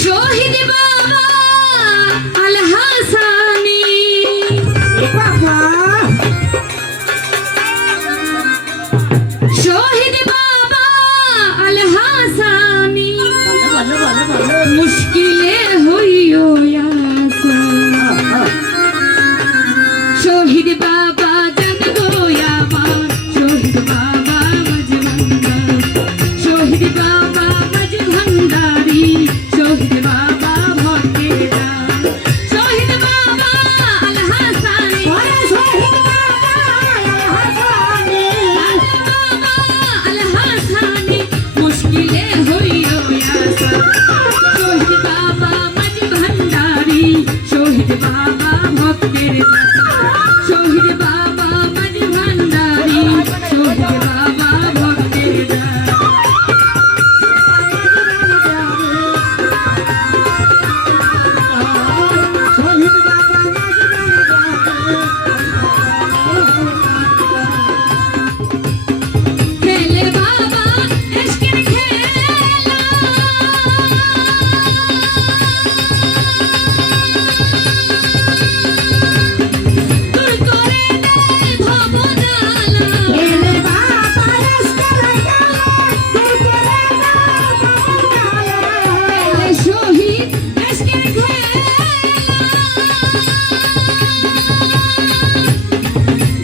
শহীদ বাবা আল হাসানি শহীদ বাবা আল হাসানি মুশকিলে হইও আসা শহীদ বাবা জান গো আমার শহীদ বাবা মজভান্ডা শহীদ বাবা মজভান্ডারি শহীদ বাবা ভক্তেরা শহীদ বাবা আল হাসানি শহীদ বাবা আল হাসানি মুশকিলে হইও আসা শহীদ বাবা মজভান্ডারি শহীদ বাবা ভক্তেরা শহীদ বাবা মজভান্ডারি শহীদ বাবা ভক্তেরা খেলে বাবা এশকের খেলা দূর করে দেয় ভবজালা খেলে বাবা এশকের খেলা দূর করে দেয় ভবজালা খেলে শহীদ এশকের খেলা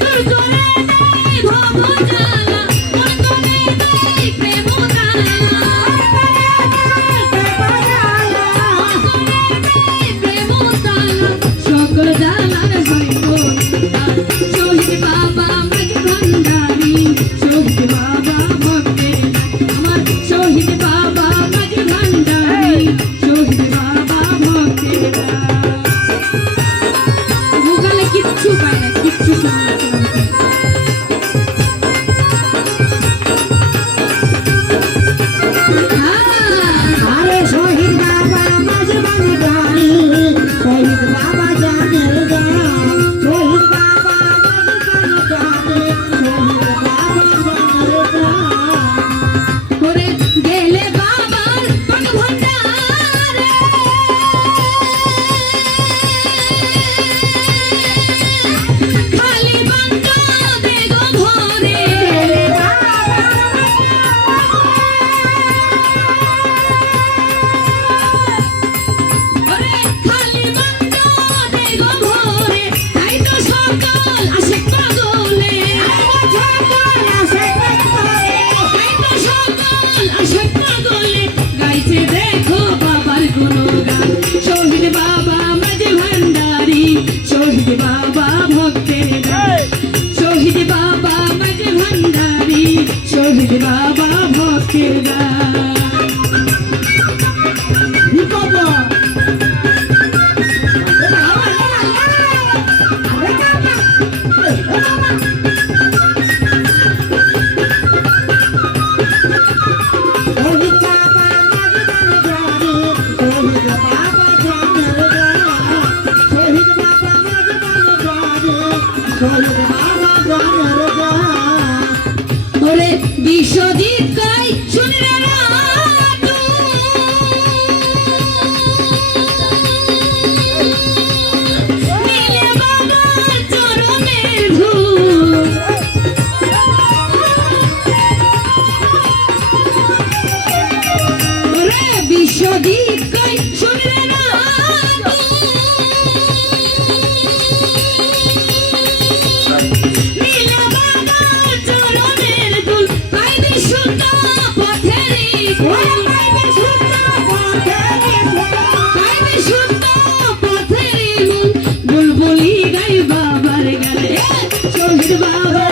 দূর করে দেয় ভবজালা দূর করে দেয় প্রেমজালা প্রেমজালা সকল জালার হয় পরিত্রাণ শহীদ বাবা মজভান্ডারি শহীদ বাবা ভক্তেরা আমার শহীদ বাবা মজভান্ডারি শহীদ বাবা ভক্তেরা ভোগালে কিচ্ছু পায় না কিচ্ছু শোনা যাচ্ছে না আরে শহীদ বাবা মজভান্ডারি শহীদ বাবা জানের গান শহীদ বাবা মজভান্ডারি শহীদ বাবা জানের গান করে গেলে বাবার পান ভান্ডারে খালি বান্ড দেগো ভরে ওরে খালি বান্ড দেগো ভরে তাই তো সকল আশিক পাগলে তাই তো সকল আশিক পাগলে গাইছে দেখো বাবার গুণগান শহীদ বাবা মজভান্ডারি শহীদ বাবা ভক্তেরা শহীদ বাবা মজভান্ডারি শহীদ বাবা ভক্তেরা শহীদ বাবা মজভান্ডারি শহীদ বাবা জানের গান শহীদ বাবা মজভান্ডারি শহীদ বাবা জানের গান ওরে বিশ্বজিৎ গাই শুনলে রাতু নীলে বাবার চরণের ধূপ ওরে বিশ্বজিৎ গাই শুনলে রাতু নীলে বাবার চরণের ধূপ পাইবে শুদ্ধ পথেরই ফুল পাইবে শুদ্ধ পথেরই মূল বুলবুলি গাই বাবার গানে শহীদ বাবা